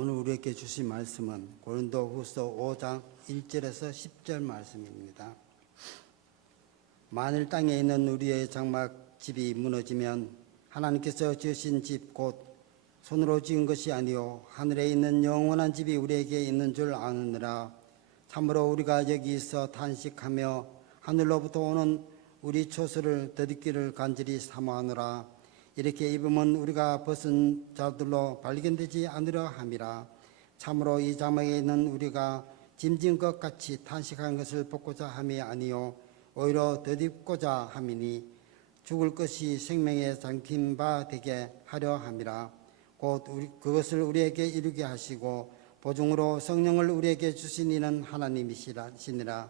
오늘 우리에게 주신 말씀은 고린도후서 5장 1절에서 10절 말씀입니다. 만일 땅에 있는 우리의 장막집이 무너지면 하나님께서 지으신 집 곧 손으로 지은 것이 아니요 하늘에 있는 영원한 집이 우리에게 있는 줄 아느니라. 참으로 우리가 여기서 탄식하며 하늘로부터 오는 우리 초소를 더디기를 간절히 사모하노라. 이렇게 입으면 우리가 벗은 자들로 발견되지 않으려 함이라. 참으로 이 자막에 있는 우리가 짐진 것 같이 탄식한 것을 벗고자 함이 아니요 오히려 더딥고자 함이니 죽을 것이 생명에 잠긴 바 되게 하려 함이라. 곧 그것을 우리에게 이루게 하시고 보증으로 성령을 우리에게 주신 이는 하나님이시니라.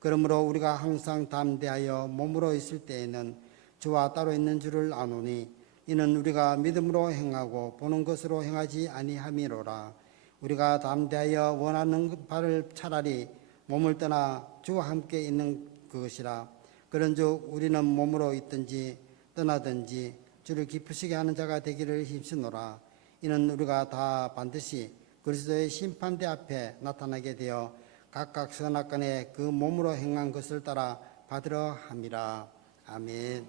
그러므로 우리가 항상 담대하여 몸으로 있을 때에는 주와 따로 있는 줄을 아노니 이는 우리가 믿음으로 행하고 보는 것으로 행하지 아니함이로라. 우리가 담대하여 원하는 바를 차라리 몸을 떠나 주와 함께 있는 그것이라. 그런즉 우리는 몸으로 있든지 떠나든지 주를 기쁘시게 하는 자가 되기를 힘쓰노라. 이는 우리가 다 반드시 그리스도의 심판대 앞에 나타나게 되어 각각 선악간에 그 몸으로 행한 것을 따라 받으려 함이라. 아멘.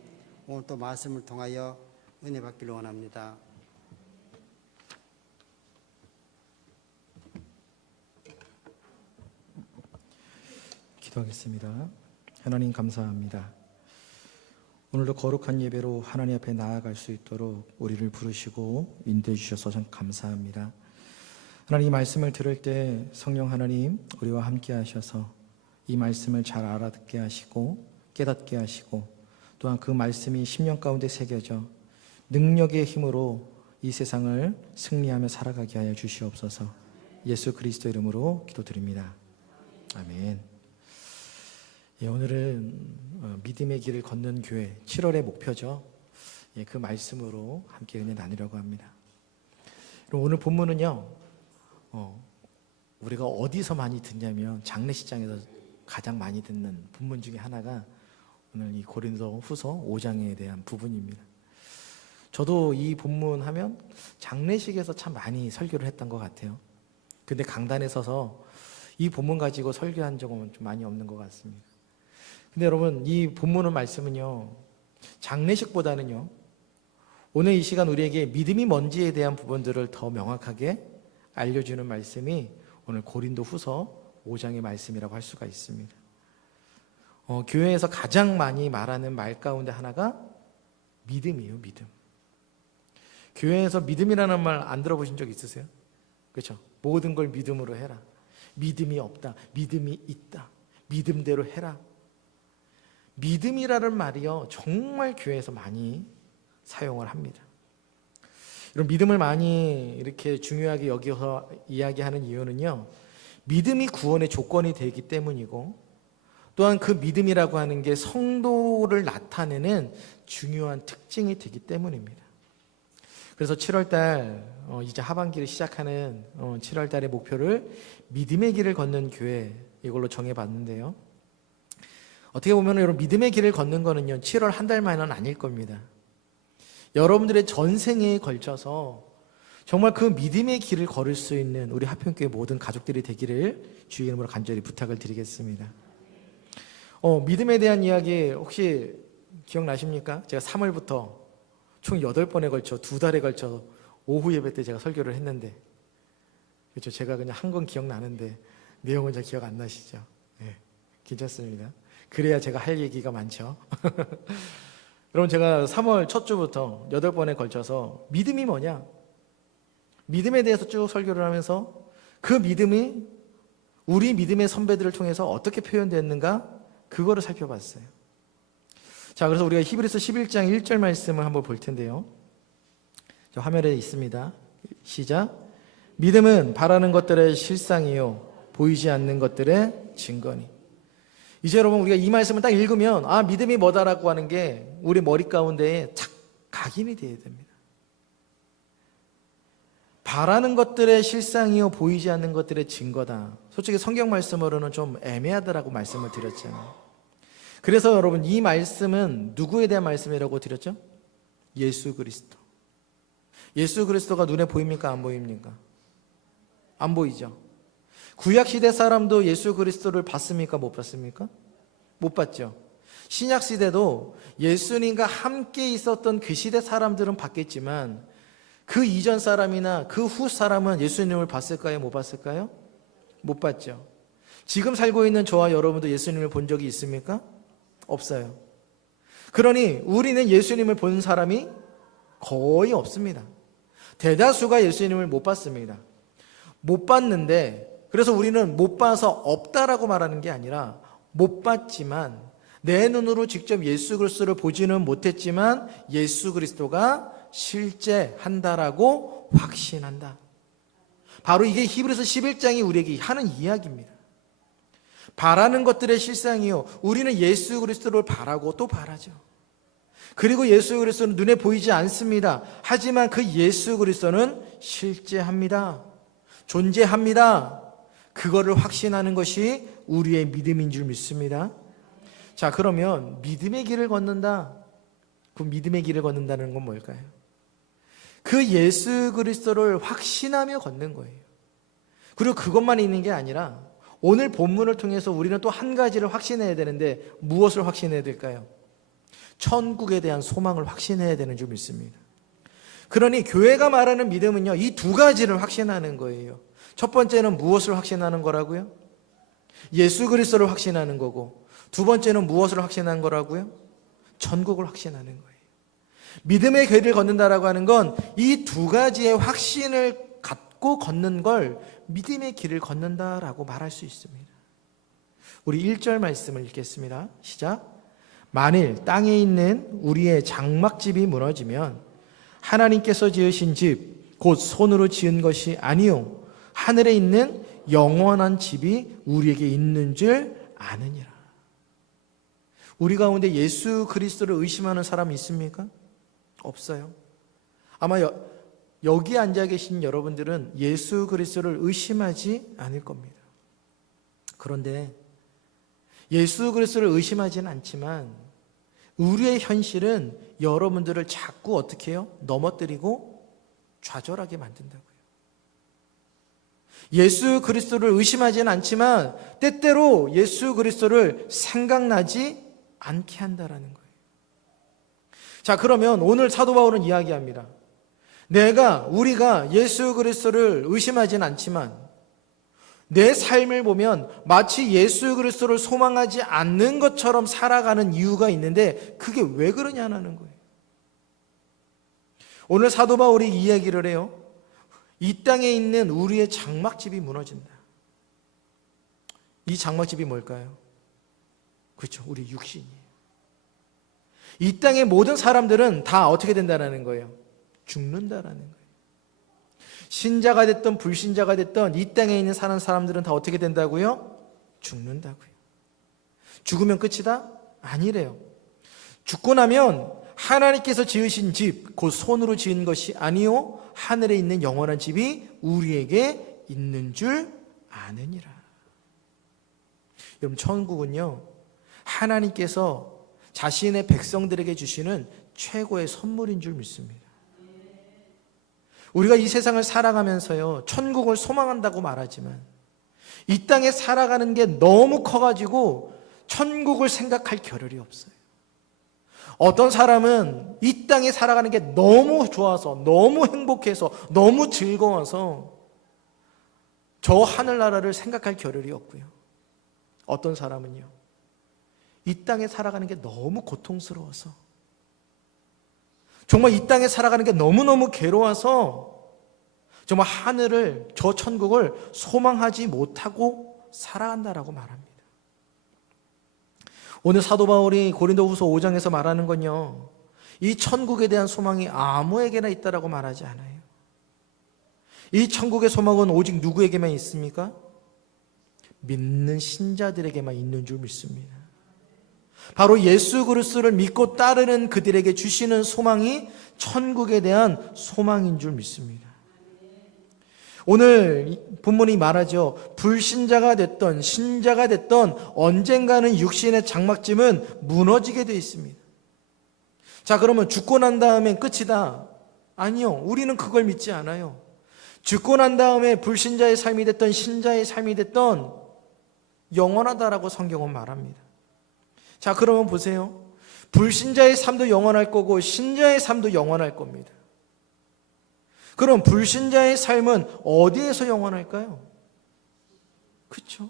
오늘 또 말씀을 통하여 은혜 받기를 원합니다. 기도하겠습니다. 하나님 감사합니다. 오늘도 거룩한 예배로 하나님 앞에 나아갈 수 있도록 우리를 부르시고 인도해 주셔서 참 감사합니다. 하나님 이 말씀을 들을 때 성령 하나님 우리와 함께 하셔서 이 말씀을 잘 알아듣게 하시고 깨닫게 하시고 또한 그 말씀이 심령 가운데 새겨져 능력의 힘으로 이 세상을 승리하며 살아가게 하여 주시옵소서. 예수 그리스도 이름으로 기도드립니다. 아멘. 오늘은 믿음의 길을 걷는 교회 7월의 목표죠. 그 말씀으로 함께 은혜 나누려고 합니다. 오늘 본문은요, 우리가 어디서 많이 듣냐면 장례식장에서 가장 많이 듣는 본문 중에 하나가 오늘 이 고린도 후서 5장에 대한 부분입니다. 저도 이 본문 하면 장례식에서 참 많이 설교를 했던 것 같아요. 근데 강단에 서서 이 본문 가지고 설교한 적은 좀 많이 없는 것 같습니다. 근데 여러분 이 본문의 말씀은요, 장례식보다는요 오늘 이 시간 우리에게 믿음이 뭔지에 대한 부분들을 더 명확하게 알려주는 말씀이 오늘 고린도 후서 5장의 말씀이라고 할 수가 있습니다. 교회에서 가장 많이 말하는 말 가운데 하나가 믿음이에요. 믿음. 교회에서 믿음이라는 말 안 들어보신 적 있으세요? 그렇죠? 모든 걸 믿음으로 해라. 믿음이 없다. 믿음이 있다. 믿음대로 해라. 믿음이라는 말이요 정말 교회에서 많이 사용을 합니다. 이런 믿음을 많이 이렇게 중요하게 여기서 이야기하는 이유는요, 믿음이 구원의 조건이 되기 때문이고 또한 그 믿음이라고 하는 게 성도를 나타내는 중요한 특징이 되기 때문입니다. 그래서 7월달 이제 하반기를 시작하는 7월달의 목표를 믿음의 길을 걷는 교회 이걸로 정해봤는데요. 어떻게 보면 여러분 믿음의 길을 걷는 거는요 7월 한 달만은 아닐 겁니다. 여러분들의 전생에 걸쳐서 정말 그 믿음의 길을 걸을 수 있는 우리 하평교회 모든 가족들이 되기를 주의 이름으로 간절히 부탁을 드리겠습니다. 믿음에 대한 이야기 혹시 기억나십니까? 제가 3월부터 총 8번에 걸쳐 2달에 걸쳐 오후 예배 때 제가 설교를 했는데, 그렇죠? 제가 그냥 한 건 기억나는데 내용은 잘 기억 안 나시죠? 네, 괜찮습니다. 그래야 제가 할 얘기가 많죠. 여러분 제가 3월 첫 주부터 8번에 걸쳐서 믿음이 뭐냐? 믿음에 대해서 쭉 설교를 하면서 그 믿음이 우리 믿음의 선배들을 통해서 어떻게 표현됐는가? 그거를 살펴봤어요. 자, 그래서 우리가 히브리서 11장 1절 말씀을 한번 볼 텐데요. 저 화면에 있습니다. 시작. 믿음은 바라는 것들의 실상이요 보이지 않는 것들의 증거니. 이제 여러분 우리가 이 말씀을 딱 읽으면 믿음이 뭐다라고 하는 게 우리 머리 가운데에 착 각인이 되어야 됩니다. 바라는 것들의 실상이요 보이지 않는 것들의 증거다. 솔직히 성경 말씀으로는 좀 애매하다라고 말씀을 드렸잖아요. 그래서 여러분 이 말씀은 누구에 대한 말씀이라고 드렸죠? 예수 그리스도. 예수 그리스도가 눈에 보입니까? 안 보입니까? 안 보이죠? 구약시대 사람도 예수 그리스도를 봤습니까? 못 봤습니까? 못 봤죠. 신약시대도 예수님과 함께 있었던 그 시대 사람들은 봤겠지만 그 이전 사람이나 그 후 사람은 예수님을 봤을까요? 못 봤을까요? 못 봤죠. 지금 살고 있는 저와 여러분도 예수님을 본 적이 있습니까? 없어요. 그러니 우리는 예수님을 본 사람이 거의 없습니다. 대다수가 예수님을 못 봤습니다. 못 봤는데, 그래서 우리는 못 봐서 없다라고 말하는 게 아니라 못 봤지만 내 눈으로 직접 예수 그리스도를 보지는 못했지만 예수 그리스도가 실제한다라고 확신한다. 바로 이게 히브리서 11장이 우리에게 하는 이야기입니다. 바라는 것들의 실상이요, 우리는 예수 그리스도를 바라고 또 바라죠. 그리고 예수 그리스도는 눈에 보이지 않습니다. 하지만 그 예수 그리스도는 실제합니다. 존재합니다. 그거를 확신하는 것이 우리의 믿음인 줄 믿습니다. 자, 그러면 믿음의 길을 걷는다. 그 믿음의 길을 걷는다는 건 뭘까요? 그 예수 그리스도를 확신하며 걷는 거예요. 그리고 그것만 있는 게 아니라 오늘 본문을 통해서 우리는 또 한 가지를 확신해야 되는데 무엇을 확신해야 될까요? 천국에 대한 소망을 확신해야 되는 줄 믿습니다. 그러니 교회가 말하는 믿음은요, 이 두 가지를 확신하는 거예요. 첫 번째는 무엇을 확신하는 거라고요? 예수 그리스도를 확신하는 거고, 두 번째는 무엇을 확신하는 거라고요? 천국을 확신하는 거예요. 믿음의 길을 걷는다라고 하는 건 이 두 가지의 확신을 갖고 걷는 걸 믿음의 길을 걷는다라고 말할 수 있습니다. 우리 1절 말씀을 읽겠습니다. 시작. 만일 땅에 있는 우리의 장막집이 무너지면 하나님께서 지으신 집, 곧 손으로 지은 것이 아니요 하늘에 있는 영원한 집이 우리에게 있는 줄 아느니라. 우리 가운데 예수 그리스도를 의심하는 사람이 있습니까? 없어요. 아마 여기 앉아 계신 여러분들은 예수 그리스도를 의심하지 않을 겁니다. 그런데 예수 그리스도를 의심하지는 않지만 우리의 현실은 여러분들을 자꾸 어떻게 해요? 넘어뜨리고 좌절하게 만든다고요. 예수 그리스도를 의심하지는 않지만 때때로 예수 그리스도를 생각나지 않게 한다라는 거예요. 자, 그러면 오늘 사도 바울은 이야기합니다. 우리가 예수 그리스도를 의심하지는 않지만 내 삶을 보면 마치 예수 그리스도를 소망하지 않는 것처럼 살아가는 이유가 있는데 그게 왜 그러냐는 거예요. 오늘 사도 바울이 이 이야기를 해요. 이 땅에 있는 우리의 장막집이 무너진다. 이 장막집이 뭘까요? 그렇죠. 우리 육신이에요. 이 땅의 모든 사람들은 다 어떻게 된다는 거예요? 죽는다라는 거예요. 신자가 됐던 불신자가 됐던 이 땅에 있는 사는 사람들은 다 어떻게 된다고요? 죽는다고요. 죽으면 끝이다? 아니래요. 죽고 나면 하나님께서 지으신 집, 곧 손으로 지은 것이 아니요 하늘에 있는 영원한 집이 우리에게 있는 줄 아느니라. 여러분, 천국은요 하나님께서 자신의 백성들에게 주시는 최고의 선물인 줄 믿습니다. 우리가 이 세상을 살아가면서요 천국을 소망한다고 말하지만 이 땅에 살아가는 게 너무 커가지고 천국을 생각할 겨를이 없어요. 어떤 사람은 이 땅에 살아가는 게 너무 좋아서, 너무 행복해서, 너무 즐거워서 저 하늘나라를 생각할 겨를이 없고요. 어떤 사람은요 이 땅에 살아가는 게 너무 고통스러워서, 정말 이 땅에 살아가는 게 너무너무 괴로워서 정말 하늘을, 저 천국을 소망하지 못하고 살아간다라고 말합니다. 오늘 사도 바울이 고린도후서 5장에서 말하는 건요, 이 천국에 대한 소망이 아무에게나 있다라고 말하지 않아요. 이 천국의 소망은 오직 누구에게만 있습니까? 믿는 신자들에게만 있는 줄 믿습니다. 바로 예수 그리스도를 믿고 따르는 그들에게 주시는 소망이 천국에 대한 소망인 줄 믿습니다. 오늘 본문이 말하죠. 불신자가 됐던 신자가 됐던 언젠가는 육신의 장막짐은 무너지게 되어 있습니다. 자, 그러면 죽고 난 다음엔 끝이다? 아니요, 우리는 그걸 믿지 않아요. 죽고 난 다음에 불신자의 삶이 됐던 신자의 삶이 됐던 영원하다라고 성경은 말합니다. 자, 그러면 보세요. 불신자의 삶도 영원할 거고 신자의 삶도 영원할 겁니다. 그럼 불신자의 삶은 어디에서 영원할까요? 그렇죠?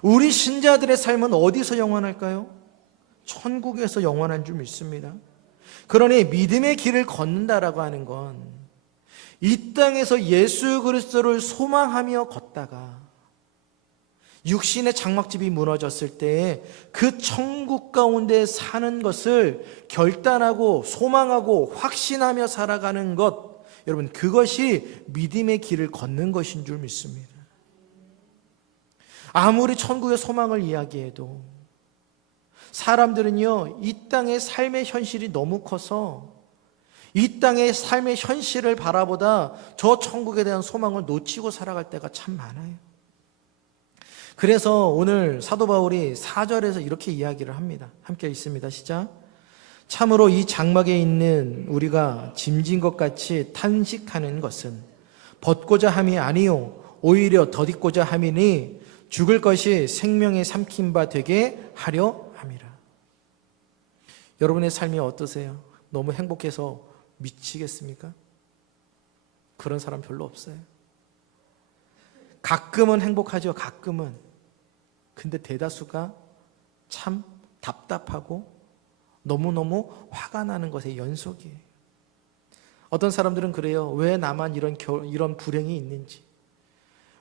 우리 신자들의 삶은 어디서 영원할까요? 천국에서 영원한 줄 믿습니다. 그러니 믿음의 길을 걷는다라고 하는 건 이 땅에서 예수 그리스도를 소망하며 걷다가 육신의 장막집이 무너졌을 때 그 천국 가운데 사는 것을 결단하고 소망하고 확신하며 살아가는 것, 여러분, 그것이 믿음의 길을 걷는 것인 줄 믿습니다. 아무리 천국의 소망을 이야기해도 사람들은요, 이 땅의 삶의 현실이 너무 커서 이 땅의 삶의 현실을 바라보다 저 천국에 대한 소망을 놓치고 살아갈 때가 참 많아요. 그래서 오늘 사도 바울이 4절에서 이렇게 이야기를 합니다. 함께 읽습니다. 시작. 참으로 이 장막에 있는 우리가 짐진 것 같이 탄식하는 것은 벗고자 함이 아니요 오히려 덧입고자 함이니 죽을 것이 생명에 삼킨 바 되게 하려 함이라. 여러분의 삶이 어떠세요? 너무 행복해서 미치겠습니까? 그런 사람 별로 없어요. 가끔은 행복하죠. 가끔은. 근데 대다수가 참 답답하고 너무너무 화가 나는 것의 연속이에요. 어떤 사람들은 그래요. 왜 나만 이런 불행이 있는지,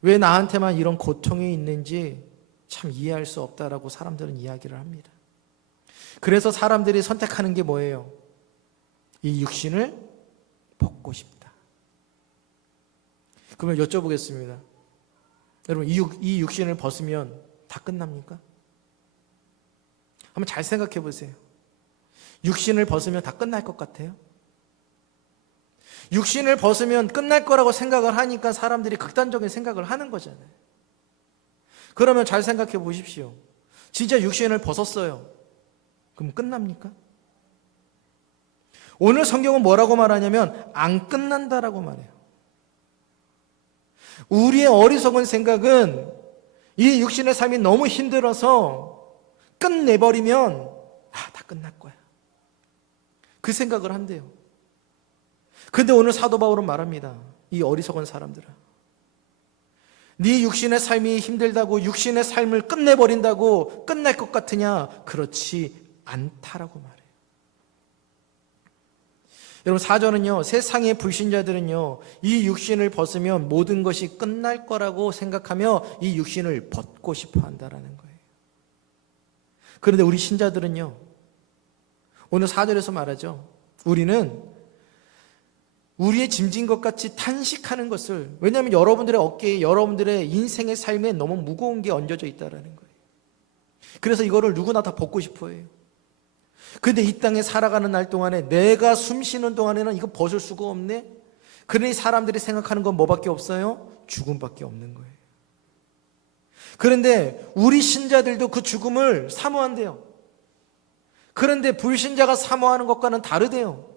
왜 나한테만 이런 고통이 있는지 참 이해할 수 없다라고 사람들은 이야기를 합니다. 그래서 사람들이 선택하는 게 뭐예요? 이 육신을 벗고 싶다. 그러면 여쭤보겠습니다. 여러분, 이 육신을 벗으면 다 끝납니까? 한번 잘 생각해 보세요. 육신을 벗으면 다 끝날 것 같아요? 육신을 벗으면 끝날 거라고 생각을 하니까 사람들이 극단적인 생각을 하는 거잖아요. 그러면 잘 생각해 보십시오. 진짜 육신을 벗었어요. 그럼 끝납니까? 오늘 성경은 뭐라고 말하냐면 안 끝난다라고 말해요. 우리의 어리석은 생각은 이 육신의 삶이 너무 힘들어서 끝내버리면 다 끝날 거야. 그 생각을 한대요. 근데 오늘 사도 바울은 말합니다. 이 어리석은 사람들아, 네 육신의 삶이 힘들다고 육신의 삶을 끝내버린다고 끝날 것 같으냐? 그렇지 않다라고 말해요. 여러분, 4절은요, 세상의 불신자들은요, 이 육신을 벗으면 모든 것이 끝날 거라고 생각하며 이 육신을 벗고 싶어 한다라는 거예요. 그런데 우리 신자들은요, 오늘 4절에서 말하죠. 우리는 우리의 짐진 것 같이 탄식하는 것을, 왜냐하면 여러분들의 어깨에, 여러분들의 인생의 삶에 너무 무거운 게 얹어져 있다라는 거예요. 그래서 이거를 누구나 다 벗고 싶어 해요. 근데 이 땅에 살아가는 날 동안에, 내가 숨 쉬는 동안에는 이거 벗을 수가 없네? 그러니 사람들이 생각하는 건 뭐밖에 없어요? 죽음밖에 없는 거예요. 그런데 우리 신자들도 그 죽음을 사모한대요. 그런데 불신자가 사모하는 것과는 다르대요.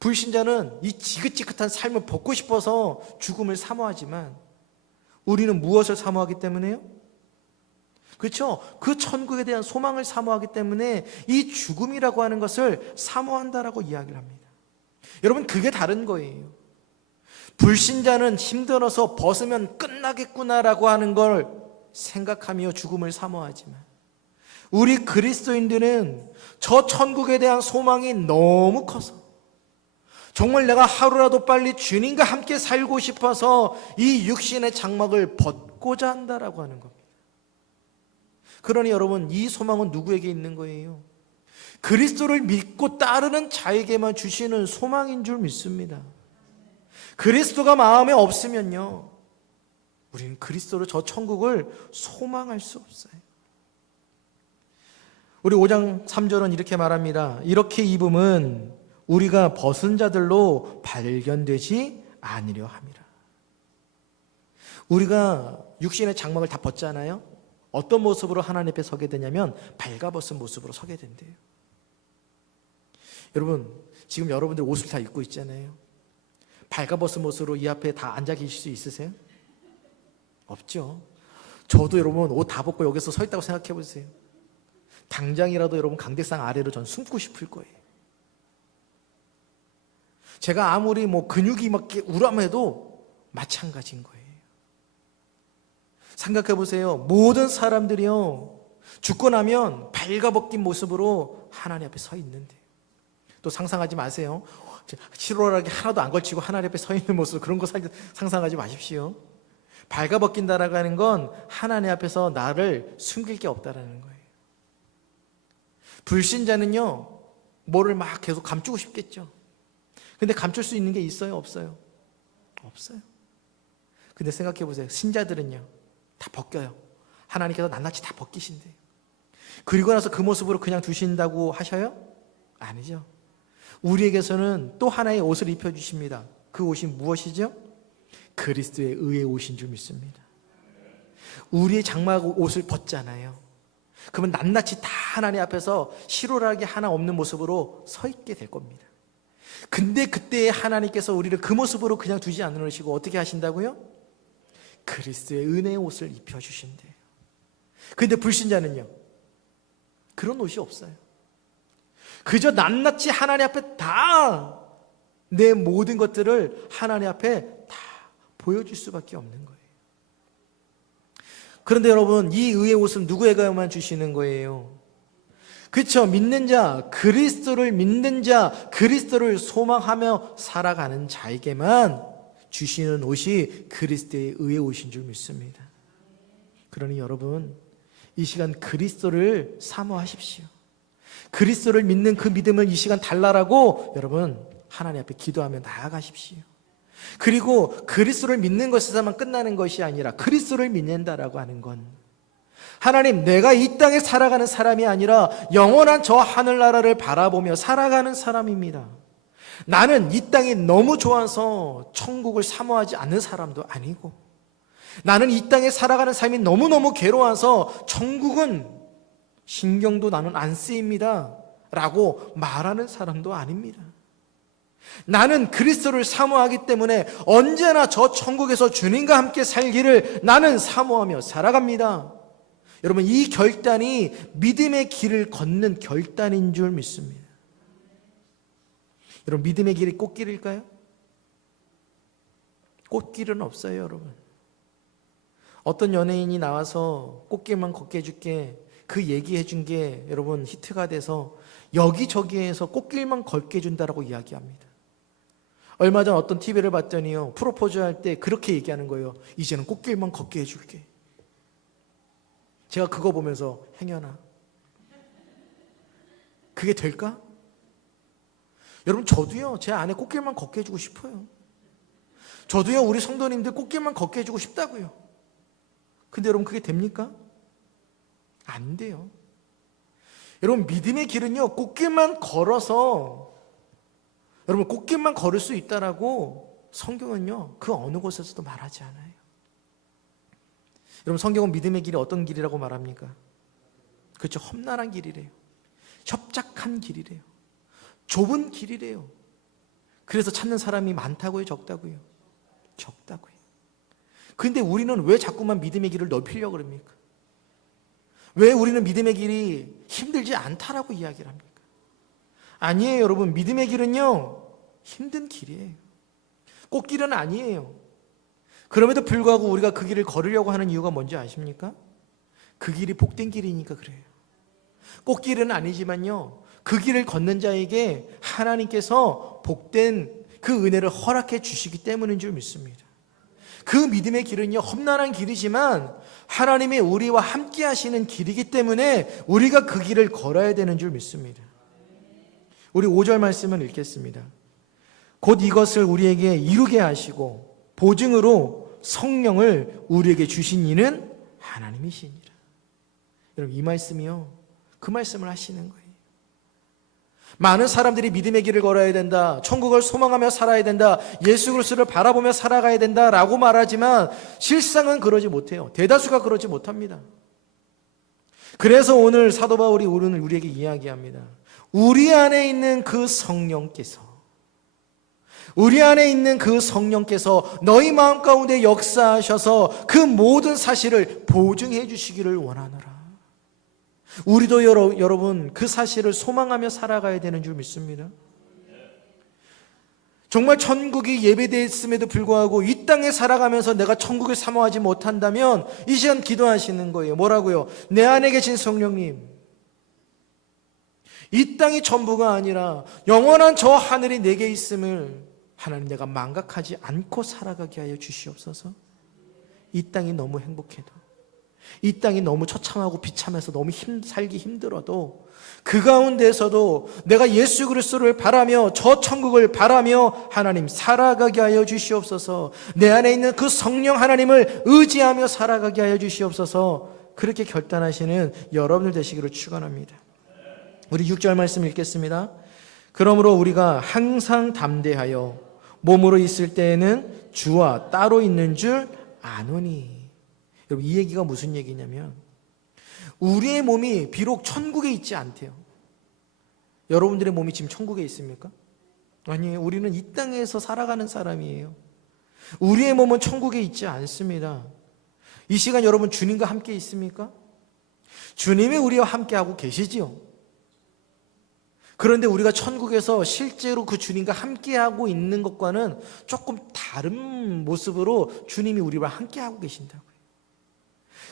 불신자는 이 지긋지긋한 삶을 벗고 싶어서 죽음을 사모하지만 우리는 무엇을 사모하기 때문에요? 그렇죠? 그 천국에 대한 소망을 사모하기 때문에 이 죽음이라고 하는 것을 사모한다라고 이야기를 합니다. 여러분, 그게 다른 거예요. 불신자는 힘들어서 벗으면 끝나겠구나라고 하는 걸 생각하며 죽음을 사모하지만, 우리 그리스도인들은 저 천국에 대한 소망이 너무 커서 정말 내가 하루라도 빨리 주님과 함께 살고 싶어서 이 육신의 장막을 벗고자 한다라고 하는 겁니다. 그러니 여러분, 이 소망은 누구에게 있는 거예요? 그리스도를 믿고 따르는 자에게만 주시는 소망인 줄 믿습니다. 그리스도가 마음에 없으면요, 우리는 그리스도로 저 천국을 소망할 수 없어요. 우리 5장 3절은 이렇게 말합니다. 이렇게 입음은 우리가 벗은 자들로 발견되지 않으려 함이라. 우리가 육신의 장막을 다 벗잖아요. 어떤 모습으로 하나님 앞에 서게 되냐면 발가벗은 모습으로 서게 된대요. 여러분, 지금 여러분들 옷을 다 입고 있잖아요. 발가벗은 모습으로 이 앞에 다 앉아 계실 수 있으세요? 없죠. 저도 여러분 옷 다 벗고 여기서 서 있다고 생각해 보세요. 당장이라도 여러분 강대상 아래로 전 숨고 싶을 거예요. 제가 아무리 근육이 막 우람해도 마찬가지인 거예요. 생각해 보세요. 모든 사람들이요, 죽고 나면 발가벗긴 모습으로 하나님 앞에 서 있는데, 또 상상하지 마세요. 치료하게 하나도 안 걸치고 하나님 앞에 서 있는 모습, 그런 거 상상하지 마십시오. 발가벗긴다라고 하는 건 하나님 앞에서 나를 숨길 게 없다라는 거예요. 불신자는요, 뭐를 막 계속 감추고 싶겠죠. 근데 감출 수 있는 게 있어요, 없어요? 없어요. 근데 생각해 보세요. 신자들은요, 다 벗겨요. 하나님께서 낱낱이 다 벗기신대요. 그리고 나서 그 모습으로 그냥 두신다고 하셔요? 아니죠. 우리에게서는 또 하나의 옷을 입혀주십니다. 그 옷이 무엇이죠? 그리스도의 의의 옷인 줄 믿습니다. 우리의 장막 옷을 벗잖아요. 그러면 낱낱이 다 하나님 앞에서 실오라기 하나 없는 모습으로 서 있게 될 겁니다. 근데 그때 하나님께서 우리를 그 모습으로 그냥 두지 않으시고 어떻게 하신다고요? 그리스도의 은혜의 옷을 입혀주신대요. 근데 불신자는요, 그런 옷이 없어요. 그저 낱낱이 하나님 앞에 다 내 모든 것들을 하나님 앞에 다 보여줄 수밖에 없는 거예요. 그런데 여러분, 이 의의 옷은 누구에게만 주시는 거예요? 그렇죠. 믿는 자, 그리스도를 믿는 자, 그리스도를 소망하며 살아가는 자에게만 주시는 옷이 그리스도의 의의 옷인 줄 믿습니다. 그러니 여러분, 이 시간 그리스도를 사모하십시오. 그리스도를 믿는 그 믿음을 이 시간 달라라고 여러분 하나님 앞에 기도하며 나아가십시오. 그리고 그리스도를 믿는 것에서만 끝나는 것이 아니라 그리스도를 믿는다라고 하는 건, 하나님, 내가 이 땅에 살아가는 사람이 아니라 영원한 저 하늘나라를 바라보며 살아가는 사람입니다. 나는 이 땅이 너무 좋아서 천국을 사모하지 않는 사람도 아니고, 나는 이 땅에 살아가는 삶이 너무너무 괴로워서 천국은 신경도 나는 안 쓰입니다 라고 말하는 사람도 아닙니다. 나는 그리스도를 사모하기 때문에 언제나 저 천국에서 주님과 함께 살기를 나는 사모하며 살아갑니다. 여러분, 이 결단이 믿음의 길을 걷는 결단인 줄 믿습니다. 여러분, 믿음의 길이 꽃길일까요? 꽃길은 없어요, 여러분. 어떤 연예인이 나와서 꽃길만 걷게 해줄게, 그 얘기해 준 게 여러분 히트가 돼서 여기저기에서 꽃길만 걷게 해준다라고 이야기합니다. 얼마 전 어떤 TV를 봤더니요, 프로포즈 할 때 그렇게 얘기하는 거예요. 이제는 꽃길만 걷게 해줄게. 제가 그거 보면서, 행여나 그게 될까? 여러분, 저도요, 제 아내 꽃길만 걷게 해주고 싶어요. 저도요, 우리 성도님들 꽃길만 걷게 해주고 싶다고요. 근데 여러분, 그게 됩니까? 안 돼요. 여러분, 믿음의 길은요, 꽃길만 걸어서, 여러분, 꽃길만 걸을 수 있다라고 성경은요, 그 어느 곳에서도 말하지 않아요. 여러분, 성경은 믿음의 길이 어떤 길이라고 말합니까? 그렇죠. 험난한 길이래요. 협착한 길이래요. 좁은 길이래요. 그래서 찾는 사람이 많다고요, 적다고요? 적다고요. 그런데 우리는 왜 자꾸만 믿음의 길을 넓히려고 그럽니까? 왜 우리는 믿음의 길이 힘들지 않다라고 이야기를 합니까? 아니에요, 여러분. 믿음의 길은요, 힘든 길이에요. 꽃길은 아니에요. 그럼에도 불구하고 우리가 그 길을 걸으려고 하는 이유가 뭔지 아십니까? 그 길이 복된 길이니까 그래요. 꽃길은 아니지만요, 그 길을 걷는 자에게 하나님께서 복된 그 은혜를 허락해 주시기 때문인 줄 믿습니다. 그 믿음의 길은요, 험난한 길이지만 하나님이 우리와 함께 하시는 길이기 때문에 우리가 그 길을 걸어야 되는 줄 믿습니다. 우리 5절 말씀을 읽겠습니다. 곧 이것을 우리에게 이루게 하시고 보증으로 성령을 우리에게 주신 이는 하나님이시니라. 여러분, 이 말씀이요, 그 말씀을 하시는 거예요. 많은 사람들이 믿음의 길을 걸어야 된다, 천국을 소망하며 살아야 된다, 예수 그리스도를 바라보며 살아가야 된다라고 말하지만 실상은 그러지 못해요. 대다수가 그러지 못합니다. 그래서 오늘 사도 바울이 오늘 우리에게 이야기합니다. 우리 안에 있는 그 성령께서, 우리 안에 있는 그 성령께서 너희 마음 가운데 역사하셔서 그 모든 사실을 보증해 주시기를 원하노라. 우리도 여러분 그 사실을 소망하며 살아가야 되는 줄 믿습니다. 정말 천국이 예배되었음에도 불구하고 이 땅에 살아가면서 내가 천국을 사모하지 못한다면 이 시간 기도하시는 거예요. 뭐라고요? 내 안에 계신 성령님, 이 땅이 전부가 아니라 영원한 저 하늘이 내게 있음을 하나님 내가 망각하지 않고 살아가게 하여 주시옵소서. 이 땅이 너무 행복해도, 이 땅이 너무 처참하고 비참해서 너무 살기 힘들어도 그 가운데서도 내가 예수 그리스도를 바라며 저 천국을 바라며 하나님 살아가게 하여 주시옵소서. 내 안에 있는 그 성령 하나님을 의지하며 살아가게 하여 주시옵소서. 그렇게 결단하시는 여러분들 되시기를 축원합니다. 우리 6절 말씀 읽겠습니다. 그러므로 우리가 항상 담대하여 몸으로 있을 때에는 주와 따로 있는 줄 아노니. 여러분 이 얘기가 무슨 얘기냐면 우리의 몸이 비록 천국에 있지 않대요. 여러분들의 몸이 지금 천국에 있습니까? 아니에요. 우리는 이 땅에서 살아가는 사람이에요. 우리의 몸은 천국에 있지 않습니다. 이 시간 여러분 주님과 함께 있습니까? 주님이 우리와 함께하고 계시지요. 그런데 우리가 천국에서 실제로 그 주님과 함께하고 있는 것과는 조금 다른 모습으로 주님이 우리와 함께하고 계신다고요.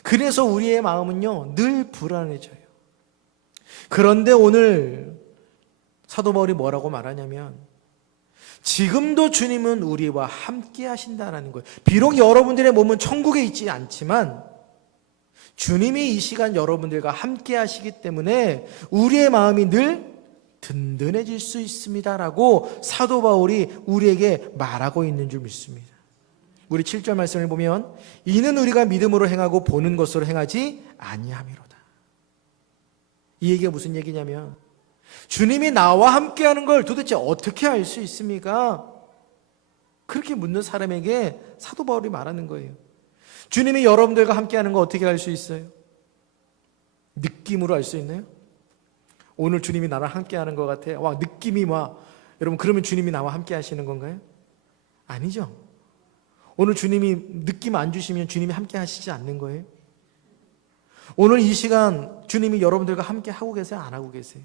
그래서 우리의 마음은요 늘 불안해져요. 그런데 오늘 사도 바울이 뭐라고 말하냐면 지금도 주님은 우리와 함께 하신다라는 거예요. 비록 여러분들의 몸은 천국에 있지 않지만 주님이 이 시간 여러분들과 함께 하시기 때문에 우리의 마음이 늘 든든해질 수 있습니다라고 사도 바울이 우리에게 말하고 있는 줄 믿습니다. 우리 7절 말씀을 보면 이는 우리가 믿음으로 행하고 보는 것으로 행하지 아니함이로다. 이 얘기가 무슨 얘기냐면 주님이 나와 함께하는 걸 도대체 어떻게 알 수 있습니까? 그렇게 묻는 사람에게 사도 바울이 말하는 거예요. 주님이 여러분들과 함께하는 거 어떻게 알 수 있어요? 느낌으로 알 수 있나요? 오늘 주님이 나랑 함께하는 것 같아. 와, 느낌이 와. 여러분 그러면 주님이 나와 함께 하시는 건가요? 아니죠. 오늘 주님이 느낌 안 주시면 주님이 함께 하시지 않는 거예요. 오늘 이 시간 주님이 여러분들과 함께 하고 계세요? 안 하고 계세요?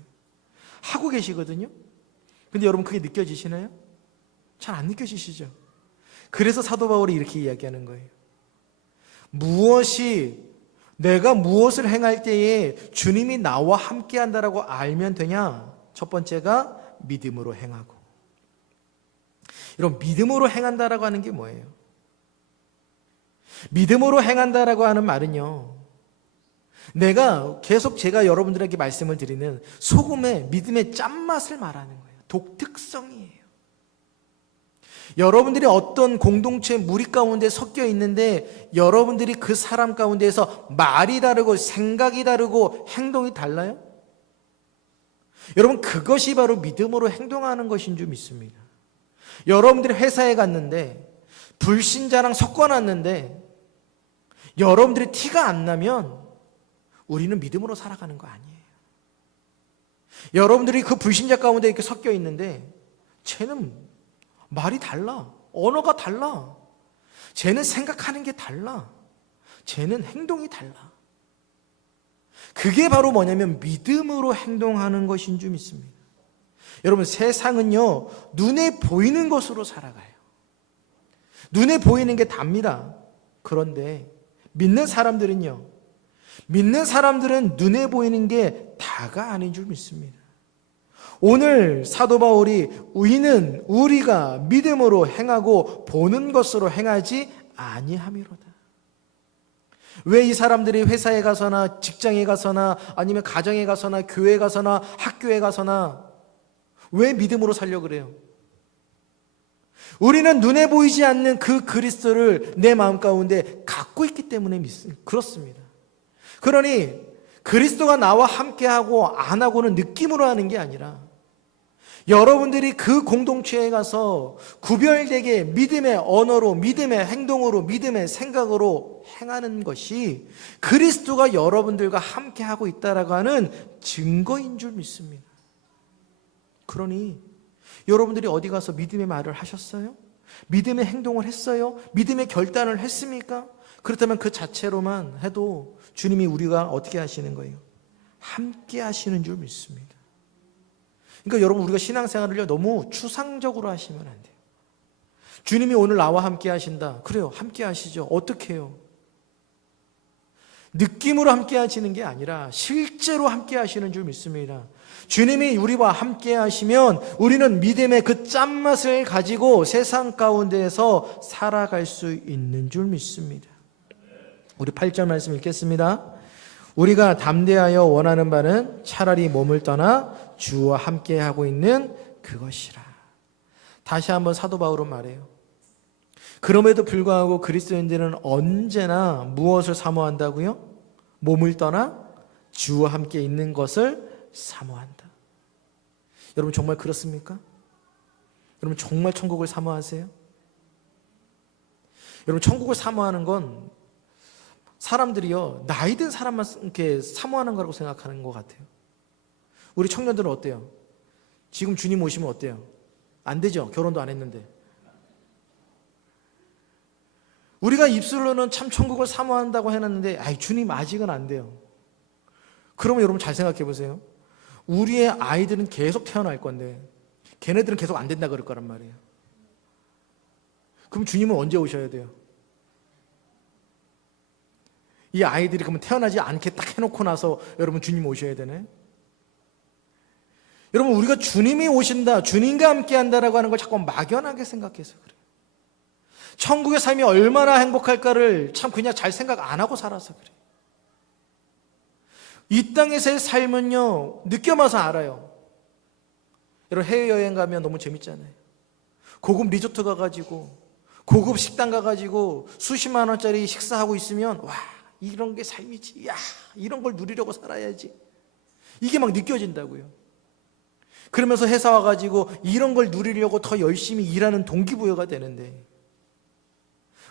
하고 계시거든요. 근데 여러분 그게 느껴지시나요? 잘 안 느껴지시죠? 그래서 사도 바울이 이렇게 이야기하는 거예요. 내가 무엇을 행할 때에 주님이 나와 함께 한다라고 알면 되냐? 첫 번째가 믿음으로 행하고. 여러분 믿음으로 행한다라고 하는 게 뭐예요? 믿음으로 행한다라고 하는 말은요, 내가 계속 제가 여러분들에게 말씀을 드리는 소금의 믿음의 짠맛을 말하는 거예요. 독특성이에요. 여러분들이 어떤 공동체 무리 가운데 섞여 있는데 여러분들이 그 사람 가운데에서 말이 다르고 생각이 다르고 행동이 달라요? 여러분 그것이 바로 믿음으로 행동하는 것인 줄 믿습니다. 여러분들이 회사에 갔는데 불신자랑 섞어놨는데 여러분들이 티가 안 나면 우리는 믿음으로 살아가는 거 아니에요. 여러분들이 그 불신자 가운데 이렇게 섞여 있는데 쟤는 말이 달라. 언어가 달라. 쟤는 생각하는 게 달라. 쟤는 행동이 달라. 그게 바로 뭐냐면 믿음으로 행동하는 것인 줄 믿습니다. 여러분 세상은요 눈에 보이는 것으로 살아가요. 눈에 보이는 게 답니다. 그런데 믿는 사람들은 눈에 보이는 게 다가 아닌 줄 믿습니다. 오늘 사도 바울이 우리가 믿음으로 행하고 보는 것으로 행하지 아니함이로다. 왜 이 사람들이 회사에 가서나 직장에 가서나 아니면 가정에 가서나 교회에 가서나 학교에 가서나 왜 믿음으로 살려고 그래요? 우리는 눈에 보이지 않는 그 그리스도를 내 마음 가운데 갖고 있기 때문에 그렇습니다. 그러니 그리스도가 나와 함께하고 안 하고는 느낌으로 하는 게 아니라 여러분들이 그 공동체에 가서 구별되게 믿음의 언어로, 믿음의 행동으로, 믿음의 생각으로 행하는 것이 그리스도가 여러분들과 함께하고 있다라고 하는 증거인 줄 믿습니다. 그러니 여러분들이 어디 가서 믿음의 말을 하셨어요? 믿음의 행동을 했어요? 믿음의 결단을 했습니까? 그렇다면 그 자체로만 해도 주님이 우리가 어떻게 하시는 거예요? 함께 하시는 줄 믿습니다. 그러니까 여러분, 우리가 신앙생활을요 너무 추상적으로 하시면 안 돼요. 주님이 오늘 나와 함께 하신다. 그래요, 함께 하시죠. 어떻게 해요? 느낌으로 함께 하시는 게 아니라 실제로 함께 하시는 줄 믿습니다. 주님이 우리와 함께 하시면 우리는 믿음의 그 짠맛을 가지고 세상 가운데에서 살아갈 수 있는 줄 믿습니다. 우리 8절 말씀 읽겠습니다. 우리가 담대하여 원하는 바는 차라리 몸을 떠나 주와 함께 하고 있는 그것이라. 다시 한번 사도 바울은 말해요. 그럼에도 불구하고 그리스도인들은 언제나 무엇을 사모한다고요? 몸을 떠나 주와 함께 있는 것을 사모한다. 여러분 정말 그렇습니까? 여러분 정말 천국을 사모하세요? 여러분 천국을 사모하는 건 사람들이요 나이 든 사람만 이렇게 사모하는 거라고 생각하는 것 같아요. 우리 청년들은 어때요? 지금 주님 오시면 어때요? 안 되죠? 결혼도 안 했는데. 우리가 입술로는 참 천국을 사모한다고 해놨는데 주님 아직은 안 돼요. 그러면 여러분 잘 생각해 보세요. 우리의 아이들은 계속 태어날 건데 걔네들은 계속 안 된다 그럴 거란 말이에요. 그럼 주님은 언제 오셔야 돼요? 이 아이들이 그러면 태어나지 않게 딱 해놓고 나서 여러분 주님 오셔야 되네. 여러분 우리가 주님이 오신다, 주님과 함께 한다라고 하는 걸 자꾸 막연하게 생각해서 그래요. 천국의 삶이 얼마나 행복할까를 참 그냥 잘 생각 안 하고 살아서 그래요. 이 땅에서의 삶은요 느껴봐서 알아요. 여러분 해외여행 가면 너무 재밌잖아요. 고급 리조트 가가지고 고급 식당 가가지고 수십만 원짜리 식사하고 있으면 와 이런 게 삶이지, 야 이런 걸 누리려고 살아야지, 이게 막 느껴진다고요. 그러면서 회사 와가지고 이런 걸 누리려고 더 열심히 일하는 동기부여가 되는데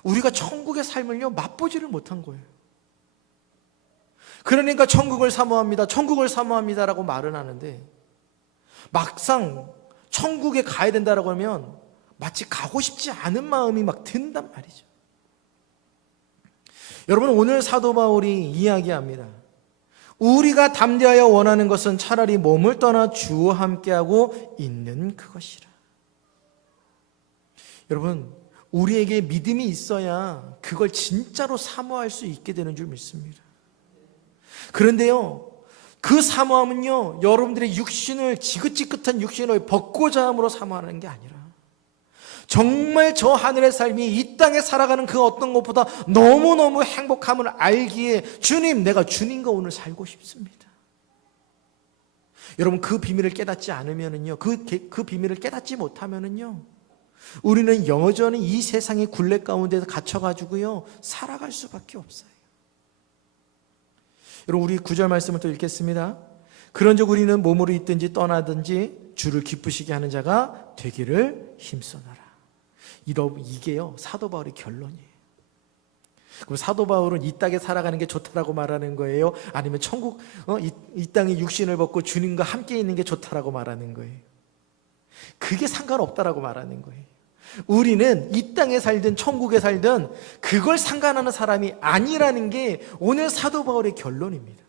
우리가 천국의 삶을요 맛보지를 못한 거예요. 그러니까 천국을 사모합니다, 천국을 사모합니다라고 말은 하는데 막상 천국에 가야 된다라고 하면 마치 가고 싶지 않은 마음이 막 든단 말이죠. 여러분 오늘 사도 바울이 이야기합니다. 우리가 담대하여 원하는 것은 차라리 몸을 떠나 주와 함께하고 있는 그것이라. 여러분 우리에게 믿음이 있어야 그걸 진짜로 사모할 수 있게 되는 줄 믿습니다. 그런데요 그 사모함은요 여러분들의 육신을, 지긋지긋한 육신을 벗고자 함으로 사모하는 게 아니라 정말 저 하늘의 삶이 이 땅에 살아가는 그 어떤 것보다 너무너무 행복함을 알기에 주님, 내가 주님과 오늘 살고 싶습니다. 여러분 그 비밀을 깨닫지 않으면은요, 그 비밀을 깨닫지 못하면은요, 우리는 여전히 이 세상의 굴레 가운데서 갇혀가지고요 살아갈 수밖에 없어요. 여러분 우리 9절 말씀을 또 읽겠습니다. 그런즉 우리는 몸으로 있든지 떠나든지 주를 기쁘시게 하는 자가 되기를 힘써놔라. 이게요 사도 바울의 결론이에요. 그럼 사도 바울은 이 땅에 살아가는 게 좋다라고 말하는 거예요? 아니면 천국 이 땅에 육신을 벗고 주님과 함께 있는 게 좋다라고 말하는 거예요? 그게 상관없다라고 말하는 거예요. 우리는 이 땅에 살든 천국에 살든 그걸 상관하는 사람이 아니라는 게 오늘 사도 바울의 결론입니다.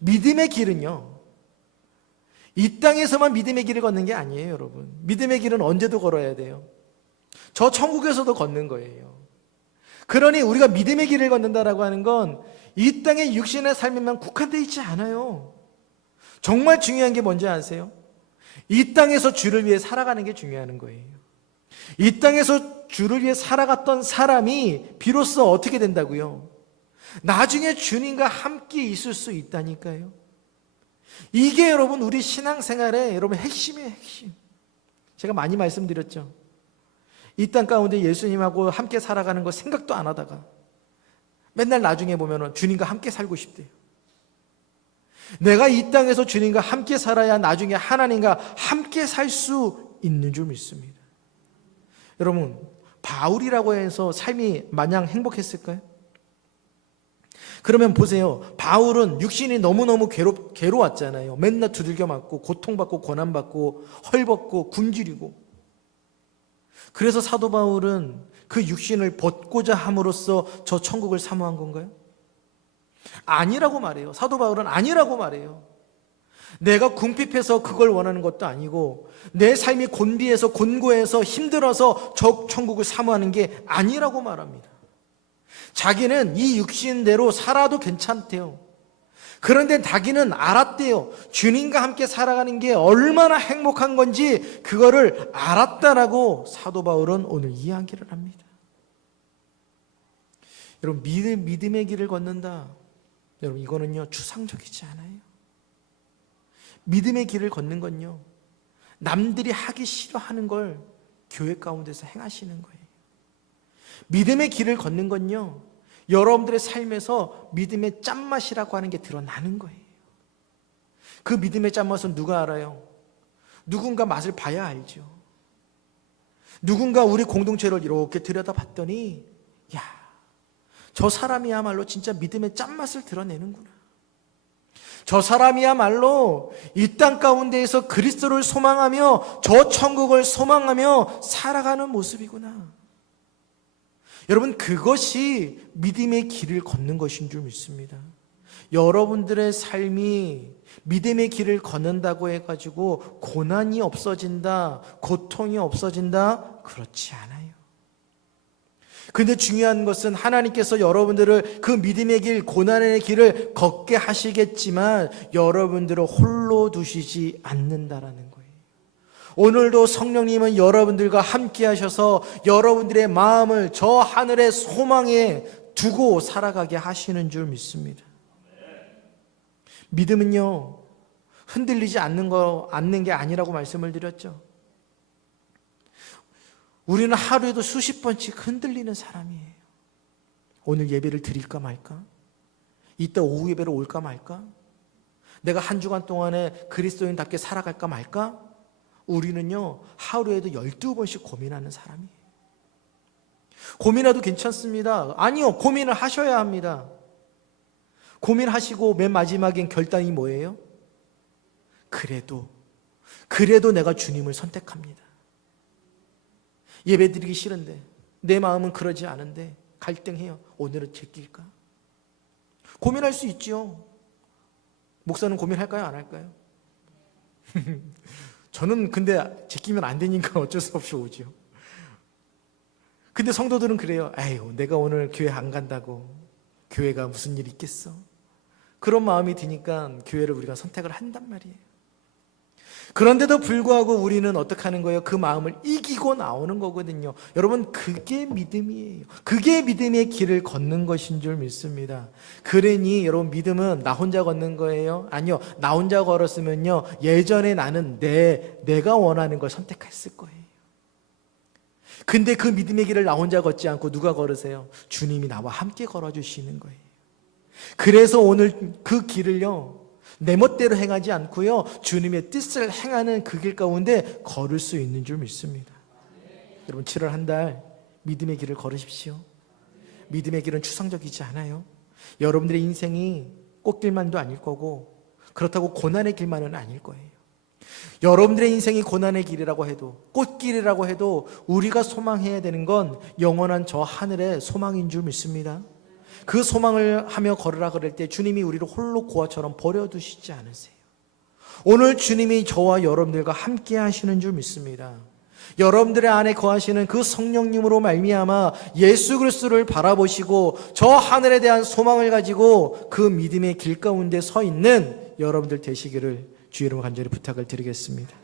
믿음의 길은요 이 땅에서만 믿음의 길을 걷는 게 아니에요. 여러분 믿음의 길은 언제도 걸어야 돼요. 저 천국에서도 걷는 거예요. 그러니 우리가 믿음의 길을 걷는다라고 하는 건 이 땅의 육신의 삶에만 국한되어 있지 않아요. 정말 중요한 게 뭔지 아세요? 이 땅에서 주를 위해 살아가는 게 중요한 거예요. 이 땅에서 주를 위해 살아갔던 사람이 비로소 어떻게 된다고요? 나중에 주님과 함께 있을 수 있다니까요. 이게 여러분 우리 신앙생활의 여러분 핵심이에요. 핵심. 제가 많이 말씀드렸죠. 이 땅 가운데 예수님하고 함께 살아가는 거 생각도 안 하다가 맨날 나중에 보면 주님과 함께 살고 싶대요. 내가 이 땅에서 주님과 함께 살아야 나중에 하나님과 함께 살 수 있는 줄 믿습니다. 여러분 바울이라고 해서 삶이 마냥 행복했을까요? 그러면 보세요. 바울은 육신이 너무너무 괴로웠잖아요. 맨날 두들겨 맞고 고통받고 고난받고 헐벗고 굶주리고. 그래서 사도 바울은 그 육신을 벗고자 함으로써 저 천국을 사모한 건가요? 아니라고 말해요. 사도 바울은 아니라고 말해요. 내가 궁핍해서 그걸 원하는 것도 아니고 내 삶이 곤비해서 곤고해서 힘들어서 저 천국을 사모하는 게 아니라고 말합니다. 자기는 이 육신대로 살아도 괜찮대요. 그런데 자기는 알았대요. 주님과 함께 살아가는 게 얼마나 행복한 건지 그거를 알았다라고 사도 바울은 오늘 이야기를 합니다. 여러분, 믿음의 길을 걷는다. 여러분, 이거는요 추상적이지 않아요. 믿음의 길을 걷는 건요 남들이 하기 싫어하는 걸 교회 가운데서 행하시는 거예요. 믿음의 길을 걷는 건요 여러분들의 삶에서 믿음의 짠맛이라고 하는 게 드러나는 거예요. 그 믿음의 짠맛은 누가 알아요? 누군가 맛을 봐야 알죠. 누군가 우리 공동체를 이렇게 들여다봤더니 야, 저 사람이야말로 진짜 믿음의 짠맛을 드러내는구나. 저 사람이야말로 이 땅 가운데에서 그리스도를 소망하며 저 천국을 소망하며 살아가는 모습이구나. 여러분, 그것이 믿음의 길을 걷는 것인 줄 믿습니다. 여러분들의 삶이 믿음의 길을 걷는다고 해가지고 고난이 없어진다, 고통이 없어진다, 그렇지 않아요. 근데 중요한 것은 하나님께서 여러분들을 그 믿음의 길, 고난의 길을 걷게 하시겠지만 여러분들을 홀로 두시지 않는다라는 거예요. 오늘도 성령님은 여러분들과 함께 하셔서 여러분들의 마음을 저 하늘의 소망에 두고 살아가게 하시는 줄 믿습니다. 믿음은요 흔들리지 않는 게 아니라고 말씀을 드렸죠. 우리는 하루에도 수십 번씩 흔들리는 사람이에요. 오늘 예배를 드릴까 말까? 이따 오후 예배로 올까 말까? 내가 한 주간 동안에 그리스도인답게 살아갈까 말까? 우리는요 하루에도 12번씩 고민하는 사람이에요. 고민해도 괜찮습니다. 아니요, 고민을 하셔야 합니다. 고민하시고 맨 마지막엔 결단이 뭐예요? 그래도 내가 주님을 선택합니다. 예배드리기 싫은데 내 마음은 그러지 않은데 갈등해요. 오늘은 제낄까? 고민할 수 있죠. 목사는 고민할까요? 안 할까요? 저는 근데 제끼면 안 되니까 어쩔 수 없이 오죠. 근데 성도들은 그래요. 에휴, 내가 오늘 교회 안 간다고 교회가 무슨 일 있겠어? 그런 마음이 드니까 교회를 우리가 선택을 한단 말이에요. 그런데도 불구하고 우리는 어떻게 하는 거예요? 그 마음을 이기고 나오는 거거든요. 여러분, 그게 믿음이에요. 그게 믿음의 길을 걷는 것인 줄 믿습니다. 그러니 여러분, 믿음은 나 혼자 걷는 거예요? 아니요, 나 혼자 걸었으면요 예전에 나는 내가 원하는 걸 선택했을 거예요. 근데 그 믿음의 길을 나 혼자 걷지 않고 누가 걸으세요? 주님이 나와 함께 걸어주시는 거예요. 그래서 오늘 그 길을요 내 멋대로 행하지 않고요 주님의 뜻을 행하는 그 길 가운데 걸을 수 있는 줄 믿습니다. 여러분, 7월 한 달 믿음의 길을 걸으십시오. 믿음의 길은 추상적이지 않아요. 여러분들의 인생이 꽃길만도 아닐 거고 그렇다고 고난의 길만은 아닐 거예요. 여러분들의 인생이 고난의 길이라고 해도 꽃길이라고 해도 우리가 소망해야 되는 건 영원한 저 하늘의 소망인 줄 믿습니다. 그 소망을 하며 걸으라 그럴 때 주님이 우리를 홀로 고아처럼 버려두시지 않으세요. 오늘 주님이 저와 여러분들과 함께 하시는 줄 믿습니다. 여러분들의 안에 거하시는 그 성령님으로 말미암아 예수 그리스도를 바라보시고 저 하늘에 대한 소망을 가지고 그 믿음의 길 가운데 서 있는 여러분들 되시기를 주의 이름으로 간절히 부탁을 드리겠습니다.